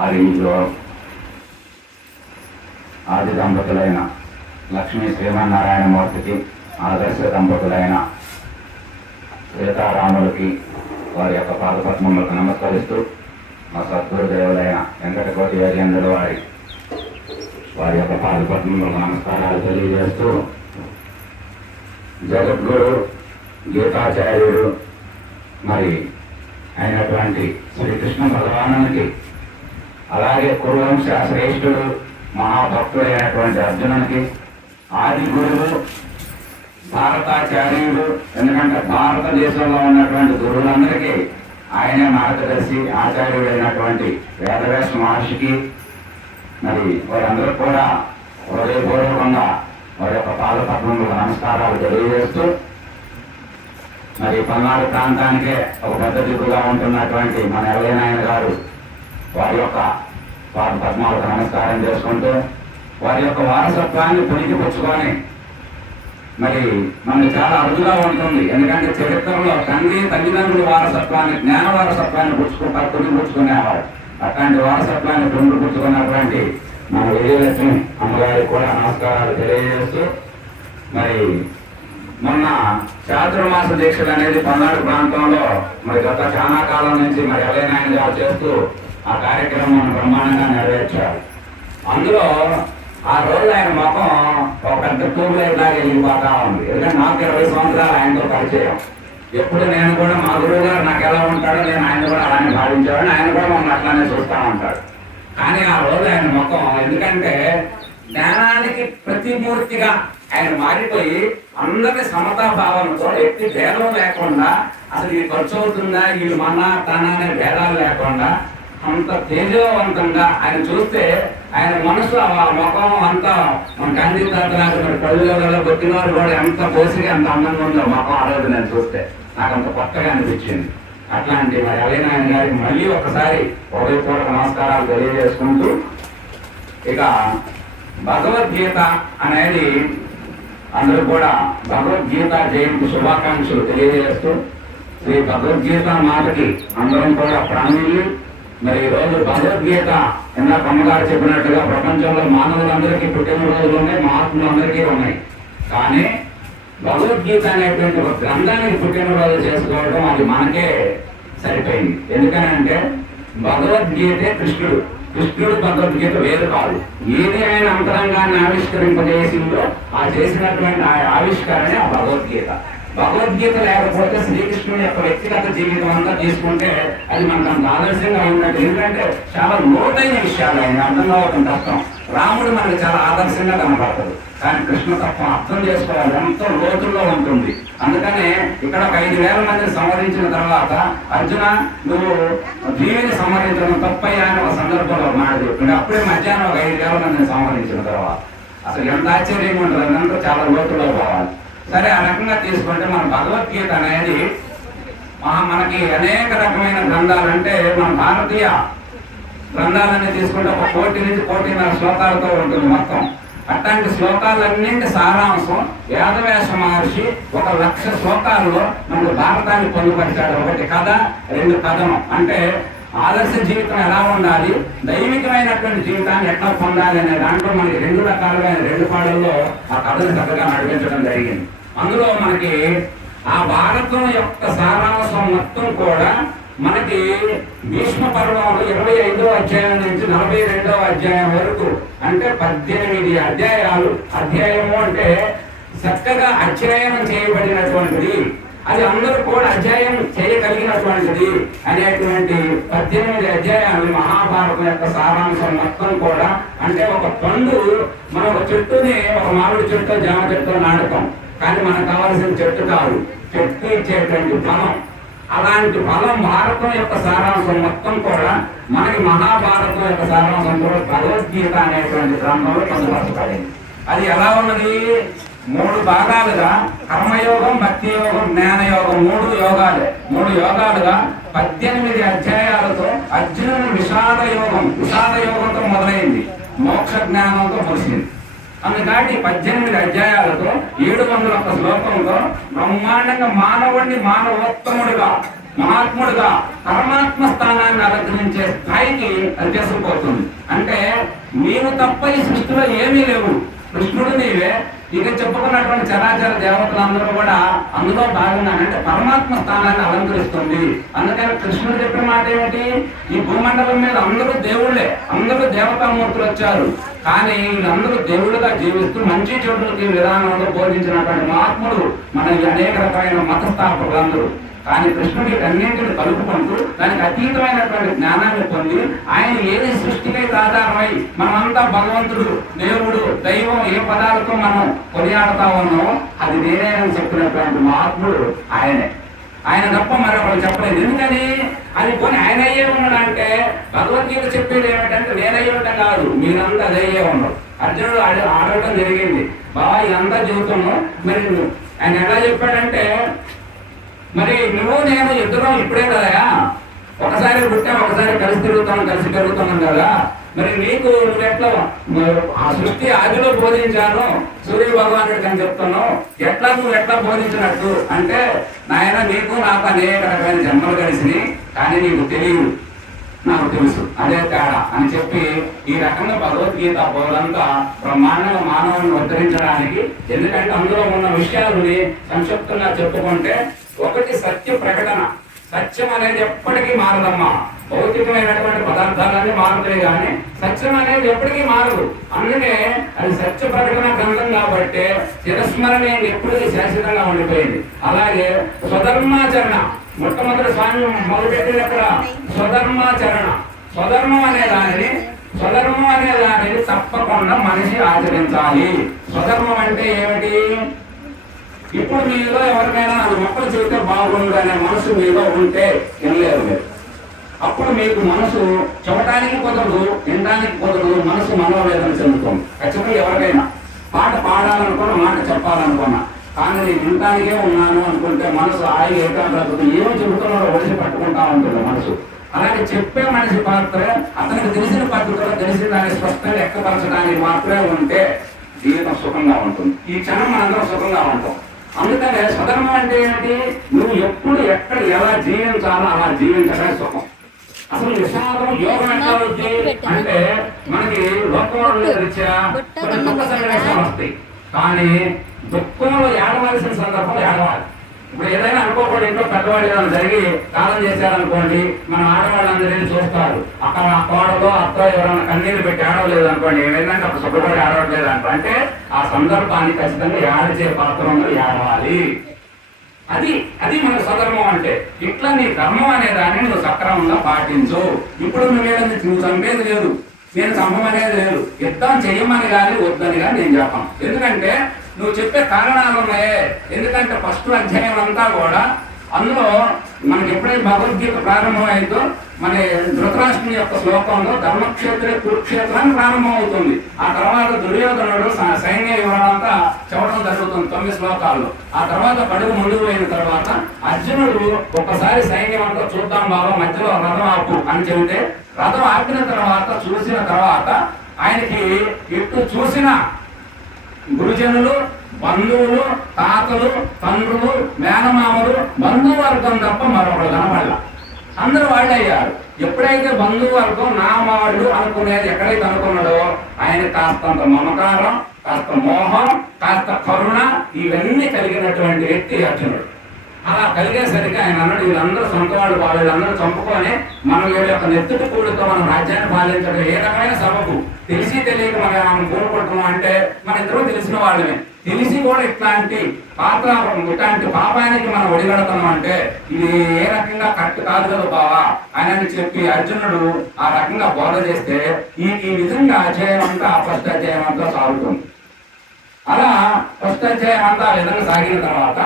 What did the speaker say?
అది ఇంట్లో ఆది దంపతులైన లక్ష్మీ శ్రీమన్నారాయణమూర్తికి, ఆదర్శ దంపతులైన సీతారాములకి వారి యొక్క పాదపద్మములకు నమస్కరిస్తూ, మా సద్గురుదేవులైన వెంకటకోటి యోగేంద్రుల వారి యొక్క పాదపద్మములకు నమస్కారాలు తెలియజేస్తూ, జగద్గురు గీతాచార్యుడు మరి అయినటువంటి శ్రీకృష్ణ భగవానునికి, అలాగే కురువంశ శ్రేష్ఠుడు మహాభక్తుడు అయినటువంటి అర్జునునికి, ఆది గురువు భారతాచార్యుడు, ఎందుకంటే భారతదేశంలో ఉన్నటువంటి గురువులందరికీ ఆయనే మార్గదర్శి, ఆచార్యుడైనటువంటి వేదవ్యాస మహర్షికి మరి వారందరూ కూడా హృదయపూర్వకంగా వారి యొక్క పాదపద్మములకు నమస్కారాలు తెలియజేస్తూ, మరి పల్నాడు ప్రాంతానికే ఒక పెద్ద దిగుగా ఉంటున్నటువంటి మన ఎల్లయ్యనాయన గారు వారి యొక్క పాదపద్మాలకు నమస్కారం చేసుకుంటూ, వారి యొక్క వారసత్వాన్ని పుణికిపుచ్చుకొని, మరి మనకి చాలా అరుదుగా ఉంటుంది. ఎందుకంటే చరిత్రలో తల్లిదండ్రుల వారసత్వాన్ని, జ్ఞాన వారసత్వాన్ని పుణికిపుచ్చుకునేవారు. అట్లాంటి వారసత్వాన్ని పుణికిపుచ్చుకున్నటువంటి మన విజయలక్ష్మి అమ్మగారికి కూడా నమస్కారాలు తెలియజేస్తూ, మరి మొన్న చాతుర్మాస దీక్షలు అనేది పల్నాడు ప్రాంతంలో మరి గత చాలా కాలం నుంచి మరి ఎల్లయ్యనాయన గారు చేస్తూ ఆ కార్యక్రమం బ్రహ్మాండంగా నెరవేర్చారు. అందులో ఆ రోజు ఆయన ముఖం ఒక పెద్ద ట్యూబ్లైట్ లాగా వెళ్ళిపోతా ఉంది. ఎందుకంటే నాకు 20 సంవత్సరాలు ఆయనతో పరిచయం. ఎప్పుడు నేను కూడా మా గురువు గారు నాకు ఎలా ఉంటాడో నేను ఆయన కూడా అలానే భావించేవాడిని, ఆయన కూడా మమ్మల్ని అట్లానే చూస్తూ ఉంటాడు. కానీ ఆ రోజు ఆయన ముఖం, ఎందుకంటే జ్ఞానానికి ప్రతిమూర్తిగా ఆయన మారిపోయి అందరి సమతా భావనతో ఎట్టి భేదం లేకుండా, అసలు ఇది ఖర్చు అవుతుందా, వీళ్ళు మన తన అనే భేదాలు లేకుండా అంత తేజవంతంగా ఆయన చూస్తే, ఆయన మనసు ఆ ముఖం అంతా మన కంది తాతలాగా మరి పల్లెలలో కొట్టినవారు కూడా ఎంత పోసిగా ఎంత అందంగా ఉందో ముఖం ఆ రోజు నేను చూస్తే నాకు అంత కొత్తగా అనిపించింది. అట్లాంటి మరి ఎల్లయ్యనాయన గారికి మళ్ళీ ఒకసారి హృదయపూర్వక నమస్కారాలు తెలియజేసుకుంటూ, ఇక భగవద్గీత అనేది అందరూ కూడా భగవద్గీత జయంతి శుభాకాంక్షలు తెలియజేస్తూ, శ్రీ భగవద్గీత మాటకి అందరం కూడా ప్రాణులు. మరి ఈరోజు భగవద్గీత ఇందాక అమ్మగారు చెప్పినట్టుగా ప్రపంచంలో మానవులందరికీ పుట్టినరోజులు ఉన్నాయి, మహాత్ములందరికీ ఉన్నాయి. కానీ భగవద్గీత అనేటువంటి ఒక గ్రంథానికి పుట్టినరోజు చేసుకోవడం అది మనకే సరిపోయింది. ఎందుకనంటే భగవద్గీతే కృష్ణుడు భగవద్గీత వేరు కాదు. ఏది ఆయన అంతరంగాన్ని ఆవిష్కరింపజేసిందో ఆ చేసినటువంటి ఆ ఆవిష్కరణే ఆ భగవద్గీత. భగవద్గీత లేకపోతే శ్రీకృష్ణుని యొక్క వ్యక్తిగత జీవితం అంతా తీసుకుంటే అది మనకు అంత ఆదర్శంగా ఉన్నట్టు. ఎందుకంటే చాలా లోతైన విషయాలు ఆయన అర్థం కావడం కష్టం. రాముడు మనకు చాలా ఆదర్శంగా కనపడతాడు, కానీ కృష్ణ తత్వం అర్థం చేసుకోవాలి, ఎంతో లోతుల్లో ఉంటుంది. అందుకనే ఇక్కడ ఒక 5,000 మందిని సంహరించిన తర్వాత అర్జున నువ్వు దీనిని సంహరించడం తప్పయ్యా అని ఒక సందర్భంలో మాట చెప్పింది. అప్పుడే మధ్యాహ్నం ఒక 5,000 మందిని సంహరించిన తర్వాత అసలు ఎంత ఆశ్చర్యంగా ఉంటుంది, అదంతా చాలా లోతుల్లో పోవాలి. సరే, ఆ రకంగా తీసుకుంటే మన భగవద్గీత అనేది మనకి అనేక రకమైన గ్రంథాలంటే మన భారతీయ గ్రంథాలన్నీ తీసుకుంటే ఒక 1 నుంచి 1.5 శ్లోకాలతో ఉంటుంది మొత్తం. అట్లాంటి శ్లోకాలన్నింటి సారాంశం వేదవ్యాస మహర్షి 1,00,000 శ్లోకాల్లో మనకు భారతాన్ని పొందుపరిచాడు. 1 కథ 2 కథనం. అంటే ఆదర్శ జీవితం ఎలా ఉండాలి, దైవికమైనటువంటి జీవితాన్ని ఎట్లా పొందాలి అనే దాంట్లో మనకి 2 రకాలుగా 2 పాటల్లో ఆ కథను చక్కగా నడిపించడం జరిగింది. అందులో మనకి ఆ భారతం యొక్క సారాంశం మొత్తం కూడా మనకి భీష్మ పర్వంలో 25వ అధ్యాయం నుంచి 42వ అధ్యాయం వరకు, అంటే 18 అధ్యాయాలు. అధ్యాయము అంటే చక్కగా అధ్యయనం చేయబడినటువంటిది, అది అందరూ కూడా అధ్యయనం చేయగలిగినటువంటిది అనేటువంటి 18 అధ్యాయాలు మహాభారతం యొక్క సారాంశం మొత్తం కూడా. అంటే ఒక పండు మన ఒక చెట్టుని, ఒక మామిడి చెట్టు జామ చెట్టు నాటుతాం, కానీ మనకు కావాల్సిన చెట్టు కాదు, చెట్టు ఇచ్చేటువంటి ఫలం. అలాంటి ఫలం భారతం యొక్క సారాంశం మొత్తం కూడా మనకి మహాభారతం యొక్క సారాంశం కూడా భగవద్గీత అనేటువంటి గ్రంథంలో పొందుపరచబడింది. అది ఎలా ఉన్నది, 3 భాగాలుగా కర్మయోగం, భక్తి యోగం, జ్ఞానయోగం, 3 యోగాలుగా 18 అధ్యాయాలతో అర్జునుని విషాద యోగంతో మొదలైంది, మోక్ష జ్ఞానంతో ముగిసింది. అందుకని 18 అధ్యాయాలతో 701 శ్లోకంతో బ్రహ్మాండంగా మానవుణ్ణి మానవోత్తముడుగా మహాత్ముడుగా పరమాత్మ స్థానాన్ని అలంకరించే స్థాయికి అది చేసుకుపోతుంది. అంటే నీవు తప్ప ఈ సృష్టిలో ఏమీ లేవు, కృష్ణుడు నీవే. ఇక చెప్పుకున్నటువంటి చరాచర దేవతలందరూ కూడా అందులో భాగంగా అంటే పరమాత్మ స్థానాన్ని అలంకరిస్తుంది. అందుకని కృష్ణుడు చెప్పిన మాట ఏమిటి, ఈ భూమండలం మీద అందరూ దేవుళ్ళే, అందరూ దేవతామూర్తులు వచ్చారు, కానీ వీళ్ళందరూ దేవుళ్ళుగా జీవిస్తూ మంచి చెడులకి విధానంలో బోధించినటువంటి మహాత్ముడు మన అనేక రకమైన మత స్థాపకులందరూ. కానీ కృష్ణుడి అన్నింటిని కలుపుకుంటూ దానికి అతీతమైనటువంటి జ్ఞానాన్ని పొంది ఆయన ఏది సృష్టికైతే ఆధారమై మనమంతా భగవంతుడు, దేవుడు, దైవం ఏ పదాలతో మనం కొనియాడుతా ఉన్నామో అది నేనే అని చెప్పినటువంటి మహాత్ముడు ఆయనే. ఆయన తప్ప మరొకరు చెప్పలేదు. ఎందుకని అది కొని ఆయన అయ్యే ఉన్నాడంటే భగవద్గీత చెప్పేది ఏమిటంటే నేనయ్యటం కాదు, మీరంతా అది అయ్యే ఉన్నారు. అర్జునుడు ఆడటం జరిగింది, బాబా ఇదంతా చెబుతున్నాం. మరి ఆయన ఎలా చెప్పాడంటే, మరి నువ్వు నేను ఇద్దరం ఇప్పుడే కదా, ఒకసారి పుట్టాం, ఒకసారి కలిసి తిరుగుతాం, కలిసి పెరుగుతున్నాం కదా, మరి నీకు నువ్వెట్లా ఆ సృష్టి ఆదిలో బోధించాను సూర్య భగవానుడికి అని చెప్తాను, ఎట్లా నువ్వు ఎట్లా బోధించినట్టు అంటే, నాయన నీకు నాకు అనేక రకమైన జన్మలు కలిసినాయి, కానీ నీకు తెలియదు, నాకు తెలుసు, అదే తేడా అని చెప్పి ఈ రకంగా భగవద్గీత బోధంతా బ్రహ్మాండంగా మానవుని ఉద్ధరించడానికి. ఎందుకంటే అందులో ఉన్న విషయాలని సంక్షిప్తంగా చెప్పుకుంటే, ఒకటి సత్య ప్రకటన. సత్యం అనేది ఎప్పటికీ మారదమ్మా. భౌతికమైనటువంటి పదార్థాలన్నీ మారుతాయి కానీ సత్యం అనేది ఎప్పటికీ మారదు. అందుకే అది సత్య ప్రకటన గ్రంథం కాబట్టి చిరస్మరణ ఎప్పటికీ శాశ్వతంగా ఉండిపోయింది. అలాగే స్వధర్మాచరణ, మొట్టమొదటి స్వామి మొదలుపెట్టినక్కడ స్వధర్మాచరణ, స్వధర్మం అనే దానిని తప్పకుండా మనిషి ఆచరించాలి. స్వధర్మం అంటే ఏమిటి? ఇప్పుడు మీలో ఎవరికైనా అది మొక్కలు చేస్తే బాగుండు అనే మనసు మీలో ఉంటే వినలేరు మీరు. అప్పుడు మీకు మనసు చెప్పడానికి కుదరదు, వినడానికి కుదరదు, మనసు మనోవేదన చెందుతుంది. ఖచ్చితంగా ఎవరికైనా పాట పాడాలనుకున్నా, మాట చెప్పాలనుకున్నా, కానీ నేను వినటానికే ఉన్నాను అనుకుంటే మనసు ఆగి ఏకాగ్రతతో ఏమో చెబుతున్నాడో ఒడిసి పట్టుకుంటా ఉంటుంది మనసు. అలాగే చెప్పే మనిషి పాత్ర అతనికి తెలిసిన పద్ధతిలో తెలిసిన దాన్ని స్పష్టంగా ఎక్కపరచడానికి మాత్రమే ఉంటే జీవితం సుఖంగా ఉంటుంది. ఈ క్షణం మనందరం సుఖంగా ఉంటాం. అందుకనే స్వధర్మం అంటే ఏంటి? నువ్వు ఎప్పుడు ఎక్కడ ఎలా జీవించాలో అలా జీవించడమే సుఖం. అసలు విషాదం యోగం ఎట్లా అవుతుంది అంటే, మనకి లోకంలో రీత్యా కొన్ని దుఃఖ సన్నివేశాలు వస్తాయి, కానీ దుఃఖంలో ఏడవలసిన సందర్భంలో ఏడవాలి. ఇప్పుడు ఏదైనా అనుకోకుండా ఇంట్లో పెద్దవాళ్ళు ఏదైనా జరిగి కాలం చేశారనుకోండి, మన ఆడవాళ్ళందరినీ చూస్తారు. అక్కడ ఆ కోడలో అత్త ఎవరైనా కన్నీళ్ళు పెట్టి ఆడవలేదు అనుకోండి, ఏమైందంటే అప్పుడు శుభ్రపడి ఆడవట్లేదు అనుకో, అంటే ఆ సందర్భాన్ని ఖచ్చితంగా ఏడచే పాత్రలో ఏడవాలి. అది మన స్వధర్మం అంటే. ఇట్లా నీ ధర్మం అనే దాన్ని నువ్వు సక్రమంగా పాటించు. ఇప్పుడు నువ్వు చంపేది లేదు, నేను చంపమనేది లేదు, యుద్ధం చెయ్యమని కానీ వద్దని కానీ నేను చెప్పాను. ఎందుకంటే నువ్వు చెప్పే కారణాలు ఉన్నాయే. ఎందుకంటే ఫస్ట్ అధ్యాయం అంతా కూడా అందులో మనకి ఎప్పుడైతే భగవద్గీత ప్రారంభమైందో మన ధృతరాష్ట్రుని యొక్క శ్లోకంలో ధర్మక్షేత్రే కురుక్షేత్రాన్ని ప్రారంభం అవుతుంది. ఆ తర్వాత దుర్యోధనుడు సైన్య వివరణంతా చెప్పడం జరుగుతుంది 9 శ్లోకాల్లో. ఆ తర్వాత కడుగు ముందుకు పోయిన తర్వాత అర్జునుడు ఒక్కసారి సైన్యం అంతా చూద్దాం బాబా, మధ్యలో రథం ఆపు అని చెబితే రథం ఆపిన తర్వాత చూసిన తర్వాత ఆయనకి ఎటు చూసిన గురుజనులు, బంధువులు, తాతలు, తండ్రులు, మేనమామలు, బంధువర్గం తప్ప మరొకరు కనబడాల. అందరూ వాళ్ళు అయ్యారు. ఎప్పుడైతే బంధువర్గం నా వాళ్ళు అనుకునేది ఎక్కడైతే అనుకున్నాడో ఆయన కాస్తంత మమకారం, కాస్త మోహం, కాస్త కరుణ ఇవన్నీ కలిగినటువంటి వ్యక్తి అర్జునుడు. అలా కలిగేసరికి ఆయన అన్నాడు, వీళ్ళందరూ సొంత వాళ్ళు, వాళ్ళందరూ చంపుకొని మనం వీళ్ళ యొక్క నెత్తుటి కూడుతో మనం రాజ్యాన్ని పాలించడం ఏ రకమైన సభకు తెలిసి తెలియక మనం కోరుకుంటున్నాం అంటే మన ఇద్దరు తెలిసిన వాళ్ళమే. తెలిసి కూడా ఇట్లాంటి పాపానికి మనం ఒడిగడుతున్నాం అంటే ఇది ఏ రకంగా కరెక్ట్ కాదు కదా బావా అని చెప్పి అర్జునుడు ఆ రకంగా బోధ చేస్తే ఈ విధంగా అధ్యాయం అంతా ఫస్ట్ అధ్యాయం అంతా సాగుతుంది. అలా ఫస్ట్ అధ్యాయం అంతా ఆ విధంగా సాగిన తర్వాత